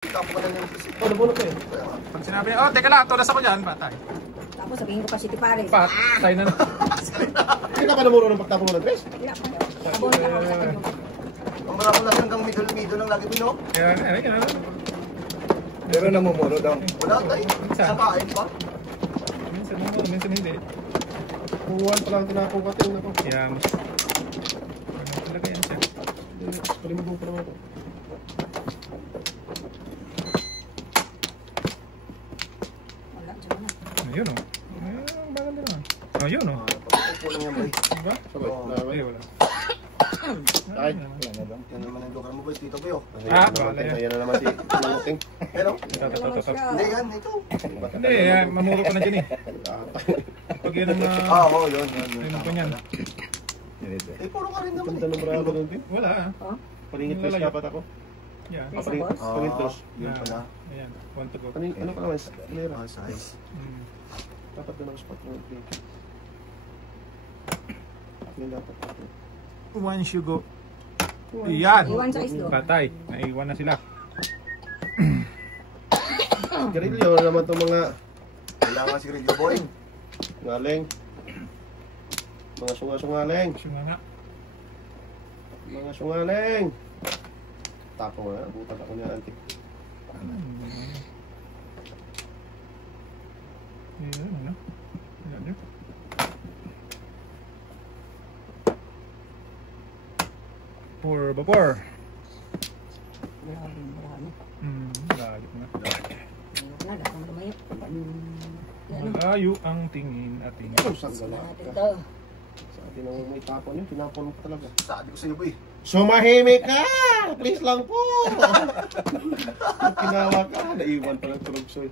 Tapo ka lang yung isip. Buno ko eh. Pag sinabi niya, oh, teka lang, tulas ako dyan, patay. Tapos sabihin ko pa City Paris. Patay na. Hindi ka pa namuro ng pagtapo mo ng tres? Wala pa. Abon na ako sa kanya. Ang marako lang hanggang middle lang lagi mo, no? Kaya. Pero namumuno daw. Wala tayo. Sa kain pa. Minsan namumuno, minsan hindi. Kuwan pa lang tinakukatin ako. Kaya mas... Ano talaga yan siya? Palimabong pa naman ako. Wala, dyan na. Ayun o. Ang bagal din naman. Ayun o. Pagkupo lang yan, boy. Diba? Sabay. Ay, wala. Ay, wala na lang. Yan naman ang lugar mo, boy. Tito, boy, oh. Bala yan. Ayan na naman si Manguting. Pero, Ito. hindi yan, ito. Hindi, mamuro ka na dyan eh. Pag yun ang... Oo, yun. Yun ang kanyan. Eh, puro ka rin naman, Ganda eh. ng bravo nun din. Wala ah. Paningit tres dapat ako. Yan. Paningit dos. Yun pala. Ayan. Want to go. Ano ka naman? Lera. Ah, size. Dapat na ng spot ng play. Yung dapat ako. Once you go. Yan. Iwan sa islo. Patay. Naiwan na sila. Garilyo naman itong mga Kailangan si Radio Boy. ngaling. Mga sunga-sungaling. Siya nga nga. Mga sungaling. Tapo nga. Butan ako niya, auntie. Ayan, ano? Ayan, yun. Pour vapor. Marami. Layo na. Wala, akong lumayap. Malayo ang tingin at tingin. Ano saan gala? Natin ito. Sa atin ang may tapon yun. Tinapon mo talaga. Sabi ko sa'yo, boy. Sumahimik ka! Please lang po! Kinawa ka. Naiwan pa ng tulog soy.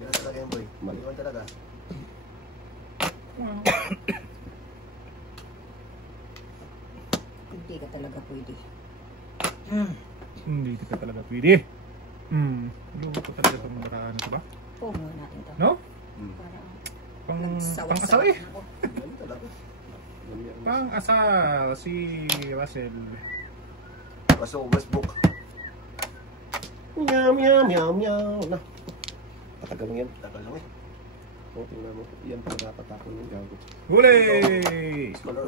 Ganun talaga yan, boy. Maliwan talaga. Hindi ka talaga pwede. Hindi ka talaga pwede. Luto ko talaga itong nakaraan ito ba? Oo, muna natin ito. No? Para Pang-asal eh. Ganun talaga. Pang-asal si Russell. Paso, Westbrook. Meow, meow, meow, meow. Na. Patagal lang yan. Tagal lang eh. O, tingnan mo. Yan pa dapat ako yung gago. Huli! Scholar.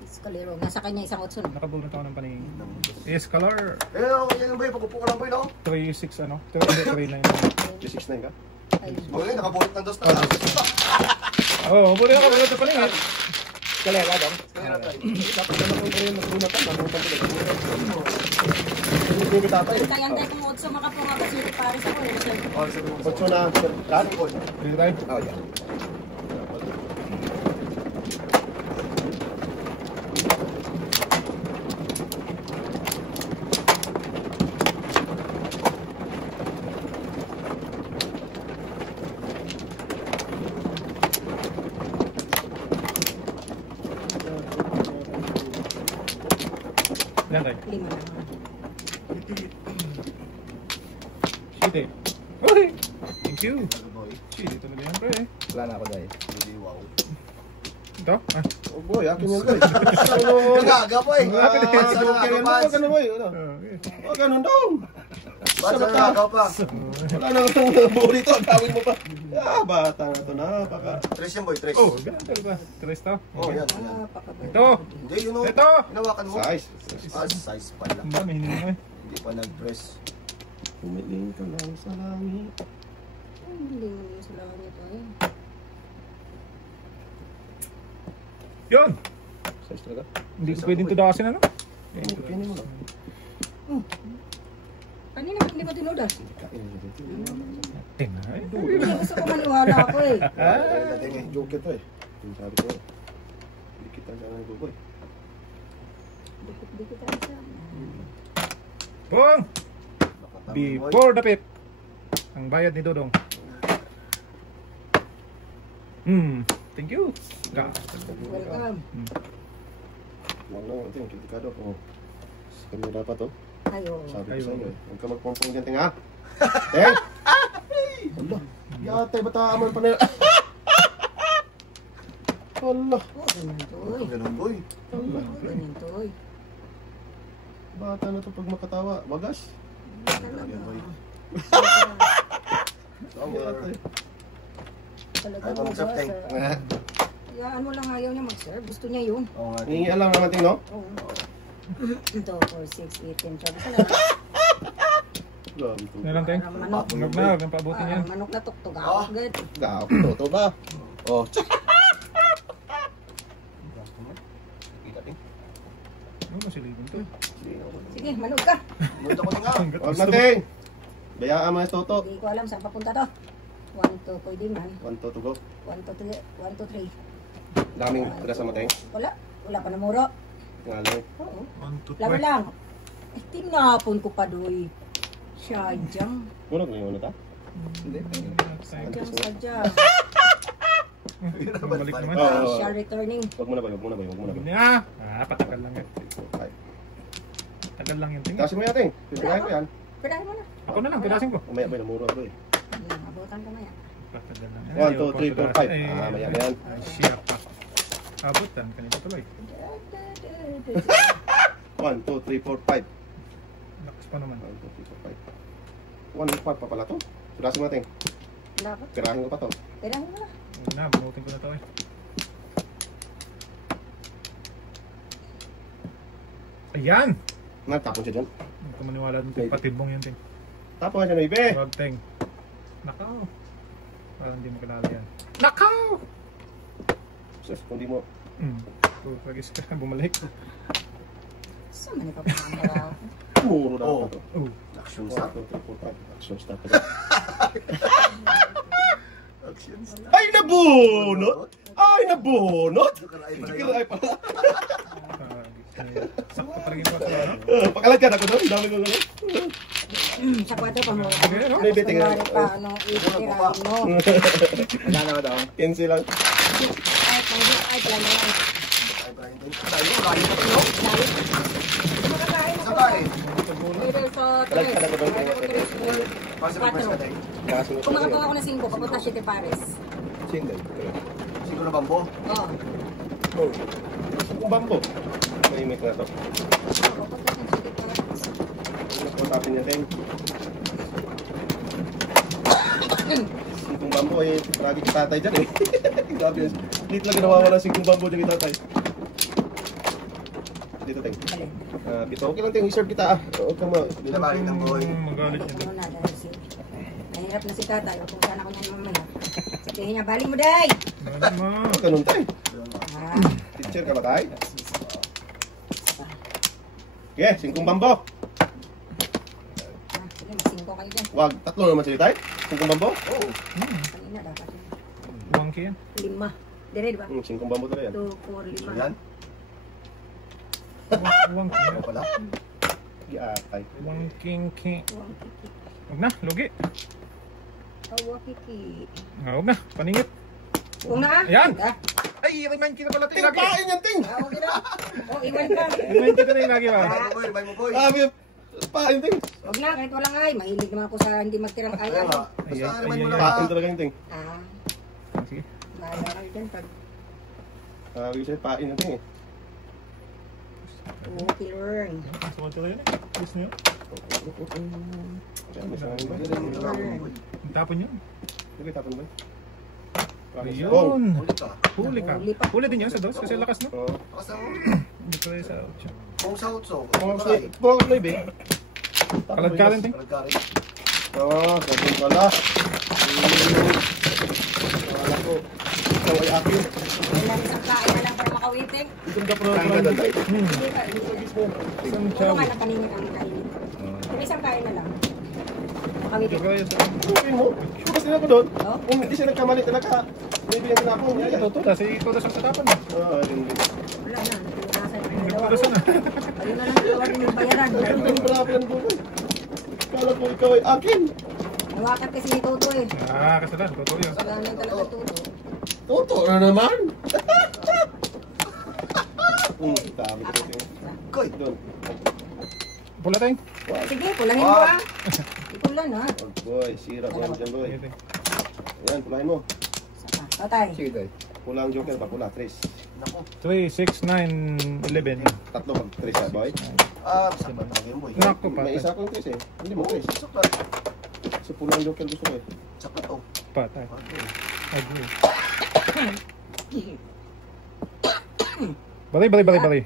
Escalero. Nasa kanya isang otson. Nakabunot ako ng paning. Escalar. Pero, yan boy. Pag-upo ka lang, boy, no? 3-6 ano? 3-9. 6'9 ka? Boy, nakabulot ng dos na. Oo, muli nakabunot ng paning. Kalera daw. Kaya tayo. Dapat naman yung kayo nagrunatan. Nagrunatan ko lang. Hindi tatay. Antay kung otso makapunga ko City Paris ako. Oh, sabi mo. Botso na. Lahat? Dito tayo. Oh, yeah. Yan tayo. 5 na. Shit eh. Uy! Thank you. Boy. Shit, talaga yan pre. Wala na ako dahil. Hindi, wow. Ito? Ah. Oh boy, akin yan guys. Nagaga, boy. Huwag ganun boy. Okay. Huwag ganun daw. Basta nagaga pa. Wala nang buri to. Gawin mo pa. Ah, bata na to. Napaka. Tres yan, boy. Tres. Oh, ganun talaga. Tres to. Oh, yan. Ito! Hindi, yun o. Ito! Hinawakan mo. Size. Ah, size pala. Ang dami, hindi naman. Hindi pa nag-press. Umiling ka lang sa langit. Hindi sa lang nito eh. Yun! Size talaga? Hindi ko pwedeng tudasin ano? Pinin mo lang. Kanina ba't hindi ko tinudas? Tingnan eh. Gusto ko maniwala ako eh. Dating eh. Joke ito eh. Yung sabi ko. Hindi kita sa mga boy. Dikit tayo sa... Boom! Before the pip. Ang bayad ni Dodong. Thank you. Welcome. Wala lang ito yung kritikado ko. Kami dapat to. Ayo. Sabi ko sa inyo eh. Huwag ka magpompong dyan, tinga. Eh! Wala. Yatay, bataan pa na yun. Wala. Oh, ganun to eh. Ganun, boy. Wala. Ganun to eh. Bata na to pag makatawa. Wagas. Talaga Ay, mo, mag-serve, Teng. boss. Yan mo lang ayaw niya mag-serve. Gusto niya yun. Oo nga. Hingi lang naman ting, no? Oo. 2, 4, 6, 8, 10, 12. Isa lang. Grabe to. Na lang, Teng. Parang manok. Huwag na, huwag na paabutin yan. Parang manok na tuktok. Ah. Agad. Gapo, toto ba? Oh. Kita ting. Ano mo silipin to? Sige, manok ka. Mundo ko nga. Huwag na ting. Bayaan mo na toto. Hindi ko alam saan papunta to. 1, 2, pwede man. 1, 2, to go. 1, 2, 3. Daming presa mo ting. Wala. Wala pa na muro. Ngalang. Oo. 1, 2, Laro lang. Ay, tinapon ko pa doy. Sadyang. Muna ko yung ta? Hindi. Sadyang. Balik naman. Oo. Siya returning. Huwag mo na ba, huwag mo na ba, huwag mo na ba. Patagal lang yan. Tagal lang yan, Ting. Kasi mo yan ting. Pipirahin ko yan. Padahin mo na. Ako na lang, pirasin ko. Umaya ba, namuro ako eh. Abutan ka maya. Patagal lang. 1, 2, 3, 4, 5. Maya na yan. Ay, siya pa. Abutan, kanina tuloy. 1, 2, 3, 4, 5. Lakas pa naman. 1, 2, 3, 4, 5. 1, 5 pa pala to. Pirasin mo ting. Dapat. Pirahin ko pa to. Padahin mo na. Huwag na, bunutin ko na to eh. Ayan! Nagtapon siya dyan. Hindi ko maniwala dun, Ting. Patibong yan, Ting. Tapon ka siya, Noibe. Huwag, Ting. Nakaw. Parang hindi mo kilala yan. Nakaw! Sus, kung di mo. Pagis ka, bumalik. Saan man ipapakamara? Muro na Oo. ako to. Oh. Action 1, start. 2, 3, 4, 5. Action start. Action start. Ay, nabunot! Ay, nabunot! Ito ka na ay Sige pala. ay pala. Sakto pa rin yung pagkakas, ano? Pakalagyan ako doon. Dami ko gano'n. Sa kwadro pa mo. Sige, no? May biting Kunwari lang. pa, ano, itirahin mo. Wala na ba daw? 15 lang. Ay, plan na lang. Ay, Brian. Layo, layo pa to. Makakain Sa ako. kain. Middle sa Kalagyan ako doon. Para sa request ka tayo. Kaso Kung makabawa ako ng 5, papunta siya kay Paris. Single. Siguro bambo. Oo. Oh. Kung bambo. May mic na to. Papunta siya kay Paris. Napotapin niya din. Singkong bambo eh. Lagi si tatay dyan eh. Grabe yun. Dito lang nawawala singkong bambo dyan kay tatay. Dito ting. Alin? Dito. Okay lang ting. I-serve kita ah. Huwag kang ma... Binabahin ng boy. Magalit niya. Ano na, dahil si... Nahirap na si tatay. O kung saan ako niyan mamaya. Sabihin niya, baling mo, day! Ano mo? Oh, ganun tay. Ah, Teacher ka ba tay? Okay, singkong bambo. sige, mag-5 kayo dyan. Wag, tatlo naman sila tay. Singkong bambo? Oo. Kanina dapat yun. Wangki yan. 5. Dire, di ba? Singkong bambo talaga yan. 2, 4, 5. Yan. Wangki Ano yan. pala? Giatay. Wangking ki. Wakiki. Huwag na, lugi. Wakiki. Huwag na, paningit. Kung na? Ayan. Ah, Ay, remind kita pala Ting, ting lagi. kain yan ting. okay na. Oh, iwan ka. Remind kita na yung lagi ba? Bay mo boy, bay mo boy. Pain ting. Huwag na, kahit walang ay. Mahilig naman ako sa hindi magtirang ay. Kaya nga. Ay, Basta ay, naman ay, mo ay. lang Pain ha. talaga yung ting. Ah, Sige. bahala kayo dyan pag Sabi siya, pain yung ting eh. okay learn. Sumunod ka yun eh. Please nyo. Kaya may sangin ba? Ang tapon yun. Sige, tapon ba? Oh. Ayun. Ulit ka. Huli ka. Huli pa. Huli din yan sa dos kasi lakas no. Oo. Basta Hindi ko rin sa outside. kung sa utso. Pong live eh. Kalad ka rin ting. Kalagkari. Oo, sabi pala. Wala ko. Ikaw ay akin. Kailan isang kain na lang para makawiting. Itong ka program. Hindi ka, hindi ka. Isang Puro chow. nga na paninit ang kainin. Kung isang kain na lang. Makawiting. Ikaw yun. Sabi mo, sumas din ako doon. Oh? Kung hindi siya nagkamali talaga, bibigyan nila ako. Ay, ito to. Kasi ito das ang tatapon mo. Oo, hindi. Wala na. Pinunasan. Nagpapadasan na. Ayun na lang tawagin yung bayaran. Ito yung pala yan doon. Kala ko ikaw ay akin. Nawakan kasi ni Toto eh. Kasalan. Totoo yun. Wala na talaga Toto. Toto na naman. Dami ko ito. Koy. Doon. Pula tayong. Sige, pulahin mo ah. Ikulan ha. Oh boy, sira ko yan dyan boy. Ito. Yan, pulahin mo. Saka. Tatay. Sige tayo. Pulang joker pa, pula, 3. Nako. 3, 6, 9, 11. Tatlo pag 3 siya boy. Sabat na Game Boy. Nakto pa. May isa akong Chris eh. Hindi mo Chris. Sabat. Sa pulang joker gusto ko eh. Sabat oh. Patay. Agree. Bari.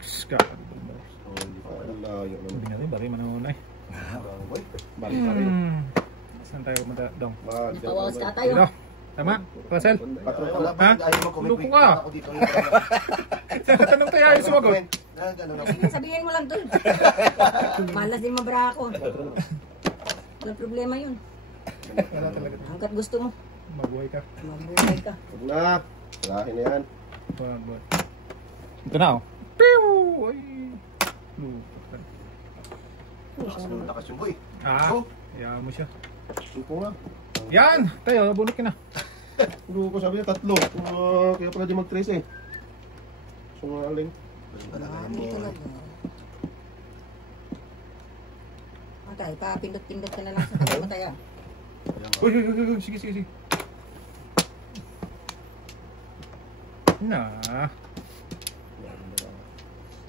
Ska. Oh, hindi pa. Ang layo naman. Bari manunay. Boy. Bali pa rin. Saan tayo dong? Pawawas ka tayo. Dito. Tama? Russell? Patro pa Wala lang. pa. Ha? Ayaw mag-comment. Luko ka. Ako dito. Tanong tayo ayos sumagot. Ganun ako. Sabihin mo lang tol. Malas din mabra ako. Walang problema yun. Wala talaga. Hanggat gusto mo. Mabuhay ka. Mabuhay ka. Huwag na. Salahin na yan. Mabuhay. Ito na oh. Pew! Ay. Lupa ka. Lakas naman lakas yung boy. Ah, Oh. hayaan mo siya. Supo nga. Yan! Tayo, bunot ka na. Hindi ko sabi niya 3. Kaya pala di mag-trace eh. Sungaling. Marami talaga. Matay, papindot-pindot ka na lang sa kanya matay ah. Uy. Sige. Na.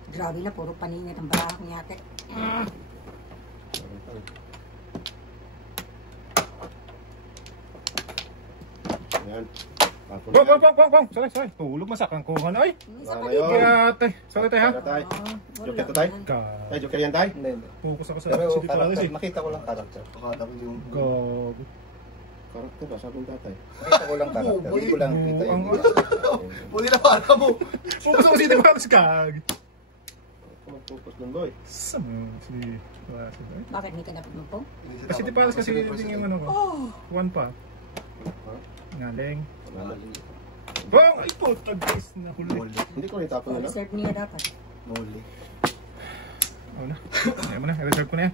Grabe na, puro paningit ang barak ni ate. Yan. Tapon Bong. Sorry. Tulog masak ang kuhan. Ay! Isa pa Wala dito. yun. Kaya, sorry tayo ha. Wala tayo. Wala. Joker to tayo? Ay, joker yan tayo? Hindi. Focus ako sa Pero City Palace karakter, eh. nakita ko lang karakter. Akala ko yung... Gago. Karakter ba? Sabi ng tatay. Nakita ko lang karakter. Hindi ko lang kita yung... Muli na para mo. Focus ako sa City Palace, kag. Mag-focus nun, boy. Saan si... Wala si Boy? Bakit hindi ka napagmagpo? Kasi City Palace kasi yung ano ko. One pa. Ha? Ngaling. Wala na. Bong! Ay po, tag-guys na huli. Hindi ko naitapon nila. Reserve niya dapat. Muli. Ako na. Ayaw mo na. I-reserve ko na yan.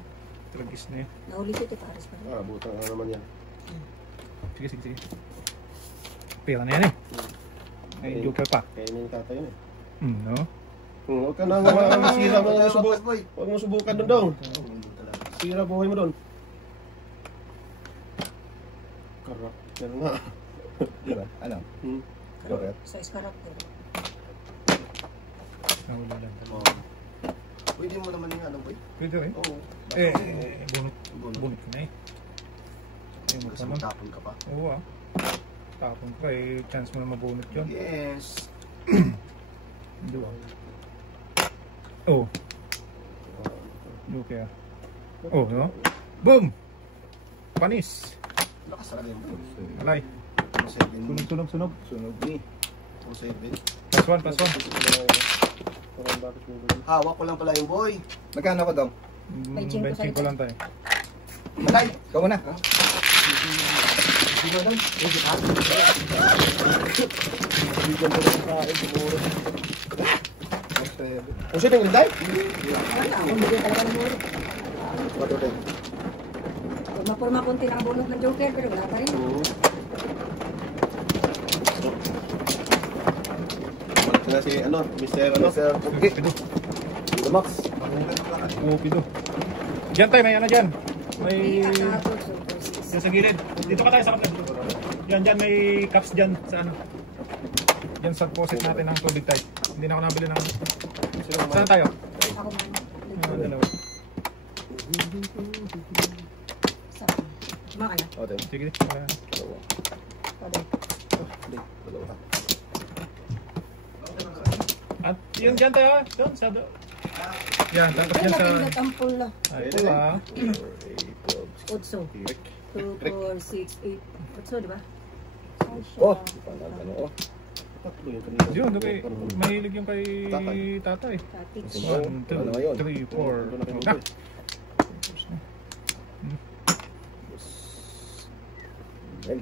Tag-guys na yan. Nahuli ko ito, pares pa. Ah, butang na naman yan. Sige. Pera na yan eh. May joker pa. Kaya ni tatay yun eh. No? Huwag ka na nga sira mo na subukan. Huwag mo subukan doon daw. Sira buhay mo doon. Karakter nga. Diba? Ano? Correct. Size character. Nahuli lang. Pwede mo naman yung ano, boy? Pwede rin. Oo. Bunot ko na eh. Ayaw mo Kasi naman. matapon ka pa. Oo ah. Tapon ko eh. Chance mo na mabunot yun. Yes. Hindi ba? Oh. Okay ah. Oh, no? Boom! Panis! Lakas talaga yung boy. Alay. 2-7. Sunog. Sunog ni. 2-7. Plus one. Hawak ko lang pala yung boy. Magkano ko daw? Benching ko sa Benching ko lang tayo. Matay! Ikaw muna. Hindi mo lang. Hindi ha? Hindi ko lang sa akin. Siguro. Kung sino yung linday? Wala, kung bigyan talaga ng muro. Matutay. Purma konti lang ang bunot ng joker, pero wala pa rin. Sila si ano, Mr. ano? Sir, okay. Dito Max. Oo, pido. Diyan tayo, may ano dyan. May... Super six. Diyan sa gilid. Dito ka tayo sa kapit. Dyan, may cups dyan sa ano. Dyan sa faucet natin ng tubig tayo. Hindi na ako nabili ng... Saan tayo? Ako man. Dalawa. Maka na. Okay. Sige. Pwede. At yun dyan tayo. Doon sa... Yan, tapos Ay, dyan sa... napindot ang pula. Ay, ito ba? 8. 2, 4, 6, 8. Otso, di ba? Oh! Tatlo yung kanina. Yun, okay. Mahilig yung kay tatay. Tatik. 1, 2, 3, 4. Ah! Well,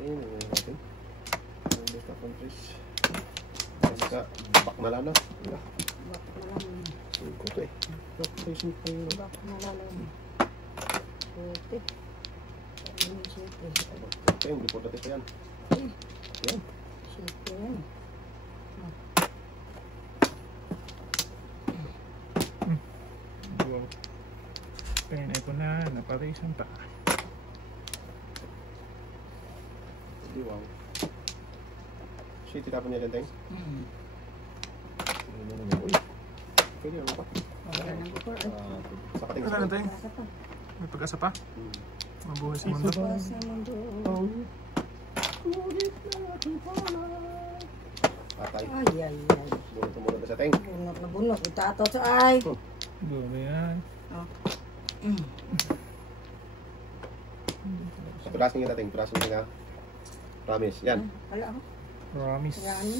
Ayun, ayun natin. Ang best of countries. Basta, bak na lalo. Bak na lang. ko to eh. Bak na lang. Puti. Ayun, syempre. Ayun, report natin pa yan. Yan. Syempre yan. Wow. Penay ko na, naparisan pa. Hindi, wow. Shit, tinapon niya din, Teng. Hmm. Pwede ano pa? Wala nang bukol. Sa kating Ano natin? Nasa pa. May pag-asa pa? Mabuhay sa mundo. Bukas sa mundo. Patay. Ay, ay, ay. Bunot na sa ting. Bunot na bunot. Itato sa ay. Dumi yan. Pirasin kita ting. Pirasin kita. Promise. Yan. Wala ako. Promise. Hayaan mo.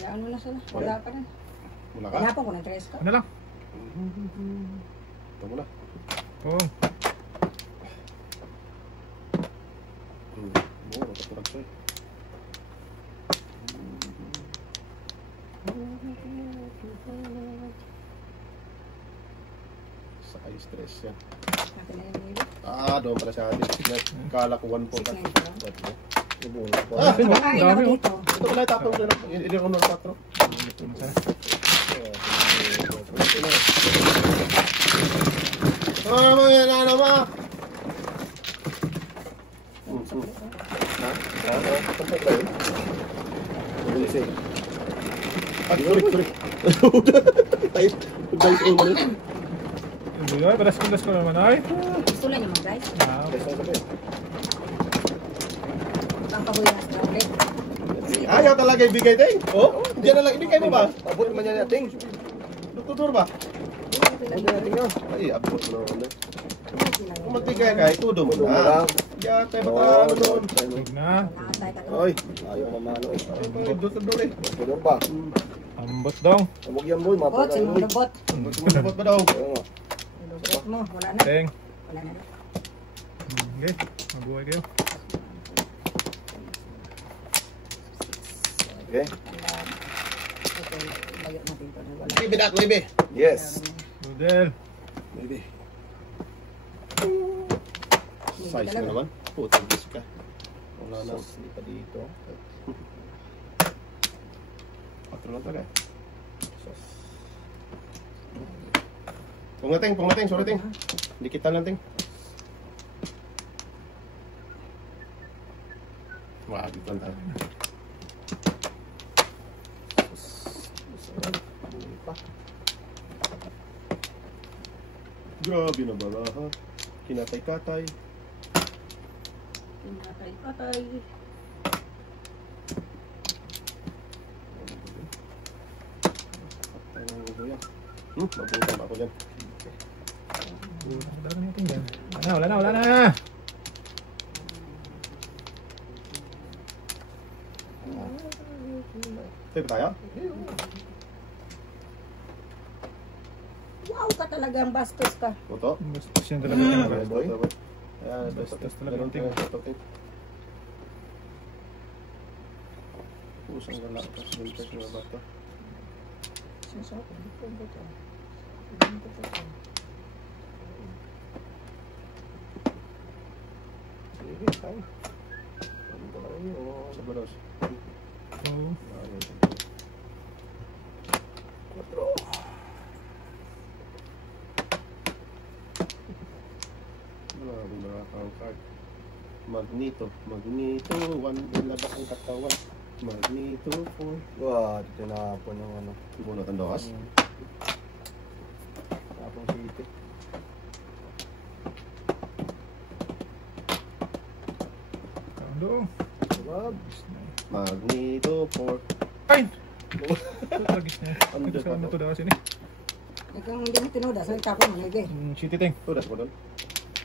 Hayaan mo na sila. Wala pa rin. Mula ka. Hanapan ko ng tres ko. Ano lang? Ito muna. Oo. Oo, mataturag ko eh. Sakay stress yan. Natin na yung nilo. Doon pala sa atin. Kala ko 1 po. Sige, ito lang. Ang dami oh. Ito pala itapang ko na. Hindi ko ng 4. Ano mo yan? Ano mo? Sorry. Tayo. Hindi ay, paras ko naman ay. Gusto lang yung mag-guys. Ang kabuyan sa ulit. Ayaw talaga ibigay tayo. Oh? Diyan na lang. Ibigay mo ba? Abot naman yan natin. Tutur ba? Ay, abot mo naman. Kung magtigay ka, itudo mo na. Kaya tayo baka doon. Huwag na. Nakatay ka to. Oy, ayaw mamano eh. Tutur eh. Tulong pa. Ambot dong. Huwag yan boy, Bot, mapagay. sino lubot? Sumusabot ba daw? Lubot mo. Wala na. Teng. Wala na. Okay. Mabuhay kayo. Okay. Okay, layo natin to. Wala. Maybe that, maybe. Yes. Budel. Maybe. Size mo naman. Putang bis ka. Wala na. Hindi pa dito. 4 lang talaga. Pungating, sorry ting. Dikitan lang ting. Wah, dikitan tayo. Grabe na baraha. Kinatay-katay. Patay. Mabutan ako dyan. Wala na natin yan. Wala na. Tayo ba tayo? Wow ka talagang bastos ka. Oto? Bastos yan talaga yan. Boy. Ayan, Bastos talaga yung ting. Pusang galak. Tapos buntas mga bata. Sige, tayo. Sa baros. Oo. Grabe mga card. Magneto. 1 ilabas ang katawan. Magneto 4. Wah, tinapon yung ano. Bunot ang dokas. Tapong city. Kando. Wag. Magneto 4. Ay! Lagis niya. Ito sa ano to daw sini? Ikaw hindi mo tinuda. So itapon mo. Lagi. City ting. Tudas mo doon.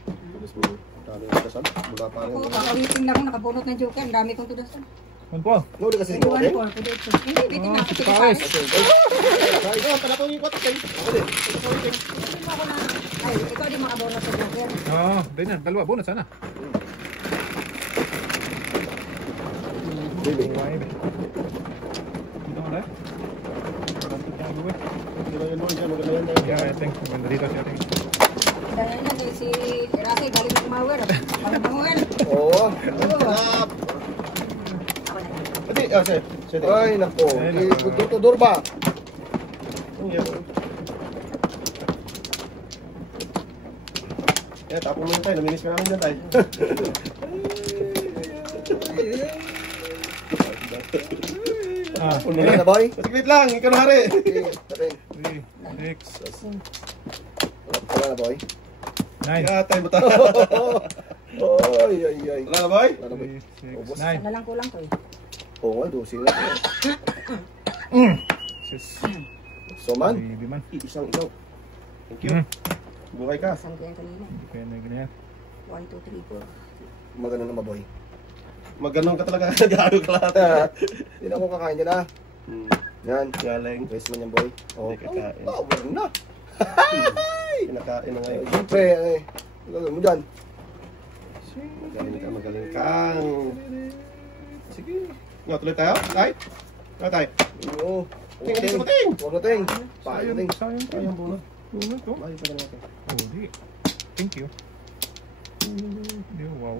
Tudas mo. Dami ang tudasan. Mula pa Ako, rin. kakawitin lang ako. Nakabunot ng joker. Ang dami kong tudasan. Ano po? No, di kasi Pwede mo one din. for. Pwede ito. Hindi, dito na. Sige, Pares. pares. Ikaw, talapong yung kotak kayo. Hindi mo ako na. Ay, ikaw di makabunot sa joker. Oo, din yan. Dalawa. Bonus sana. Baby. Dito mo na. Maganda yan, boy. Maganda yan. Yeah, I think. Maganda dito siya. Dahil na kay si Iraki. Galing ng Mauer. Pagbanguan. Oo. Sarap. Ako na. Pati, sige. Ay, nako. Ay, nako. Tutudor ba? Tapos mo tayo. Naminis ka namin dyan tayo. Ah, Ano na, boy? Masiglit lang. Ikaw na hari. Okay, tabi. sige. Wala na, boy. 9. Yatay mo ta. Oy, ay, ay. Wala na, boy? Wala na, boy. 3, 6, Ano lang kulang to eh. Oo, nga, dosi na. 9. Sus. So, man. Baby man. Isang ilaw. Thank you. Buhay ka. Saan ko yan kanina? Hindi kaya na ganyan. 1, 2, 3, 4. Magano na, boy. Maganon ka talaga. Gaano ka lahat. Hindi na ako kakain dyan, ha. Yan. Galing. Best man yan, boy. Oh, Hindi kakain. power na. Kinakain na ngayon. Siyempre, gagawin mo dyan. Magaling ka. Sige. Nga, tuloy tayo? Tay? Nga, tay? Oo. Ting, ting, ting! Huwag na, ting. Payo, ting. Sayang to. Ayun, bunot. Bunot to. Ayun pa natin. Oh, di. Thank you. Di, wow.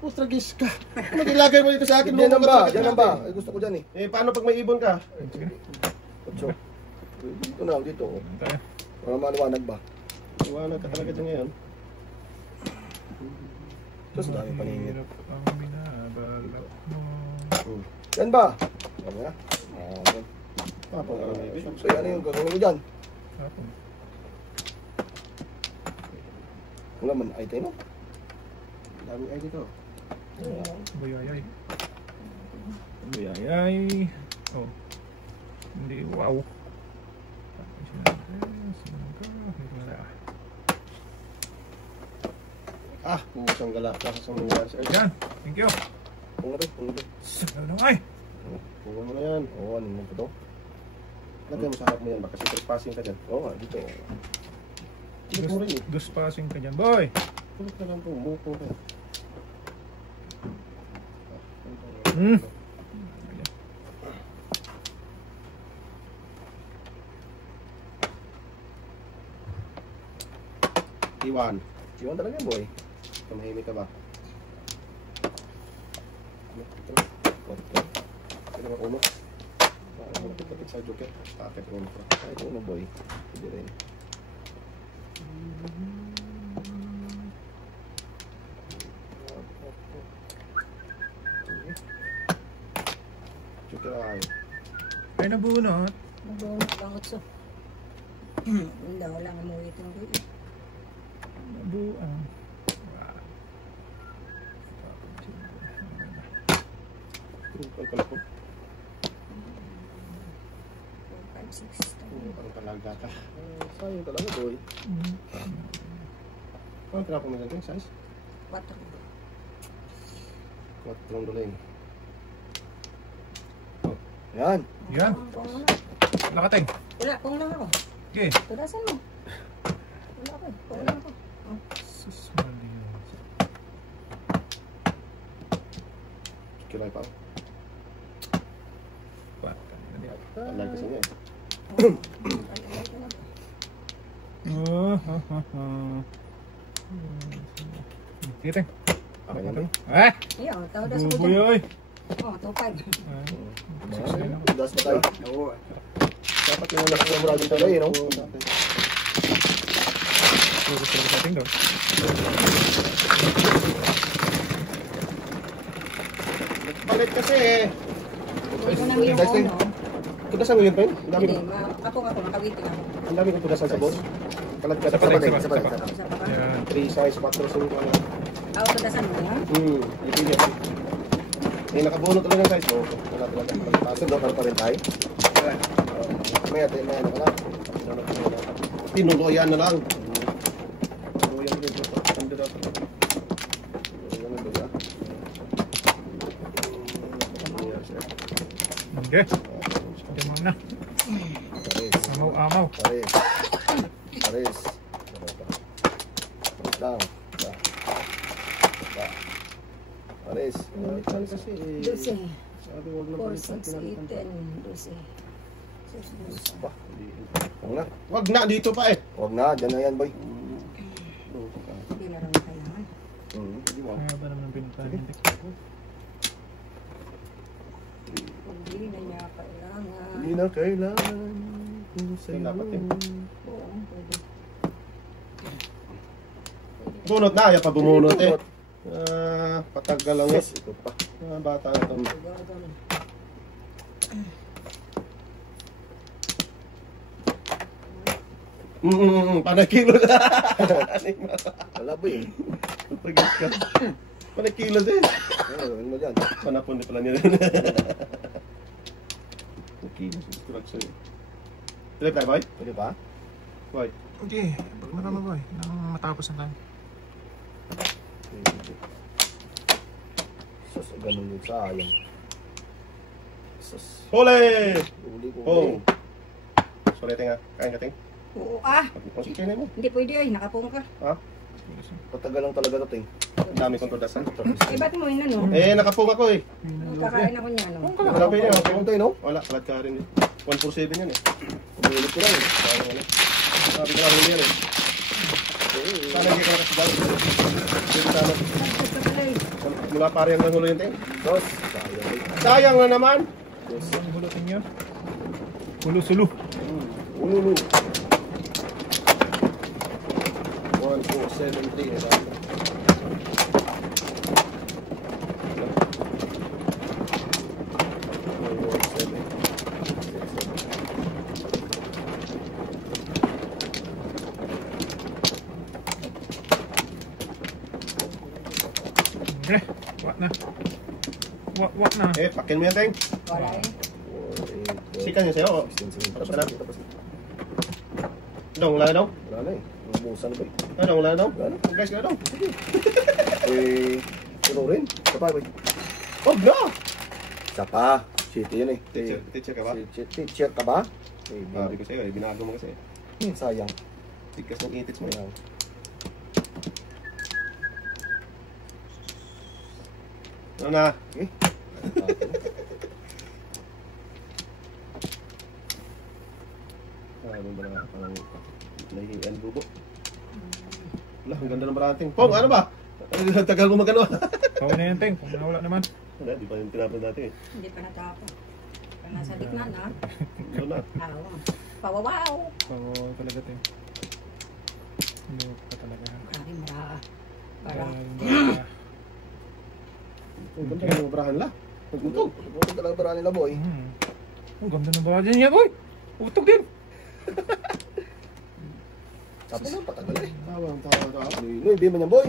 Pustragis ka. Ano ilagay mo dito sa akin? Diyan lang ba? Diyan lang ba? Ay, gusto ko dyan, eh. Eh, paano pag may ibon ka? Sige. Otso. Dito na, dito. Ano tayo? Para maliwanag ba? Iwanan ka talaga dyan ngayon. Tapos dami paningin. Hirap ang binabalak mo. Yan ba? Ano na? Okay. Papa, maybe. So, ano yung gagawin mo dyan? Tapos. Wala man, ay tayo, no? Dami ay dito. Buyayay. Buyayay. Oh. Hindi, wow. Ah, pusang gala. Nasa sa mga sa Yan. Thank you. Kung ano, kung ano. Ano ay? Kuha mo na yan. Oo, ano mo pa to? Lagay mo sa harap mo yan. Baka trespassing ka dyan. Oo nga, dito. Silip mo rin eh. Dos passing ka dyan, boy. Silip ka lang po. Mupo ka. Iwan. Siwan talaga yan, boy. Tumahimik ka ba? Ano ba ulo? Kapit sa joker. Pakit ulo ko. Ay, ulo, boy. Hindi rin. Joker ay. Ay, nabunot. Nabunot lang utso. Wala, wala nga mo ito ng kuya. Nabuang. Pala po. 4, 5, 6, 7. Ang talaga ka. Sayang talaga, boy. Ano tira po mo ganito yung size? 4. 4 doling. Yan. Yan. Kung ano. Nakating. Wala, kung lang ako. Okay. Tudasan mo. Wala ako. Kung lang ako. Sus, mali yun. Kilay pa. Alay kasi niya eh. Titing. Okay na ba? Ah! Iyo, tao daw sa Buboy, kuya. oy! Oh, 2, 5. Das pa tayo. Oo. Dapat yung nakamura dito tayo, no? Gusto ko sa ating daw. Palit kasi eh. Ito nang yung Testing. ano. Tudasan mo yun pa yun? Ang dami Hindi, ko. ako, nakawitin ako. Ang dami kong tudasan sa boss. Kalat ka Sa sa pating, pating. sa pating. Isa pa ka? Yan. 3 size, 4 size. Ako, tudasan mo yan? Ipili. Eh, nakabunot talaga yung size mo. Wala talaga. Kaso, dokar pa rin tayo. May atin, may ano ka na. Tinuloyan na lang. Tinuloyan na dito. Ang dito. Ano ba ba? Okay. Diyan mo na. Paris. Amaw-amaw. Paris. Paris. Lang. Paris. Balikan kasi eh. 12. Sabi huwag na 4, balikan. 6, 8, 10, 12. 6, 12. Ba? Huwag na. Wag na, dito pa eh. Huwag na. Diyan na yan, boy. Hindi na rin kailangan. Hindi mo. Ano ba naman ang pinuntahan yung text ko? Hindi na niya kailangan. Hindi na kailangan. Kung sa'yo. Dapat yun. Oo, pwede. Bunot na, ayaw pa bumunot eh. Patagal lang eh. Ito pa. Bata na to. Ikaw, ganun. Panay kilo na. Wala ba eh. Pagat ka. Panay kilo din. Ano mo dyan? Panapon na pala niya. Kilo. Instruction. Trip tayo, boy? Pwede ba? Boy. Okay, pag marami boy, nang matapos na tayo. Sus, ganun yun sayang. Sus. Huli! Uli ko Oh. Sorry, tinga. Kain ka, ting. Oo O, sige, kainin mo. Hindi pwede ay, nakapong ka. Ha? Patagal lang talaga ito, ting. Ang dami kong tudasan. Eh, ba't mo yun ano? Nakapong ako eh. Kakain ako niya, ano? Wala pa yun. Pagpunta tayo, no? Wala, kalat ka rin. 147 yan eh. Umilit ko lang eh. Parang ano. Sabi ko lang huli yan eh. Sana hindi ka nakasigaw. Hindi sana. Gusto pala eh. Mula pare ang nangulo yun, ting. Sus, sayang eh. Sayang na naman. Ang hulutin nyo. Hulu-sulu. Ululu. 1470. Okay, wak na. Wak na. Pakin mo yan, ting. Wala eh. Sikan niya sa'yo. Tapos ka na. Dong, wala na daw? Wala na eh. Umubusan ba eh. Dong, wala na daw? Wala na. Guys, wala daw? Eh, tulo rin. Isa pa, boy. Oh, no! Isa pa. Shit, yun eh. Teacher ka ba? Teacher ka ba? Eh, Sabi ko sa'yo, binago mo kasi. sayang. Tigas ng itits mo. Sayang. Ano na? Eh. Ano ba na? Parang nahihingan bubo. Wala, ang ganda ng barating. Pong, ano ba? Tagal mo magano. Pawin na yan, Teng. Kung nawala naman. Wala, di pa yung tinapon natin eh. Hindi pa natapos. Pa nasa gitna na. Ito na. Oo. Pawawaw. Pawaw talaga, Teng. Hindi ka talaga. Grabe mara. Para. Ang ganda ng mga barahan la. Nagutog. Buti talaga para nila, boy. Ang ganda ng baka niya, boy. Utog din. Tapos na, patagal eh. Tawa. Noy, bima niya, boy.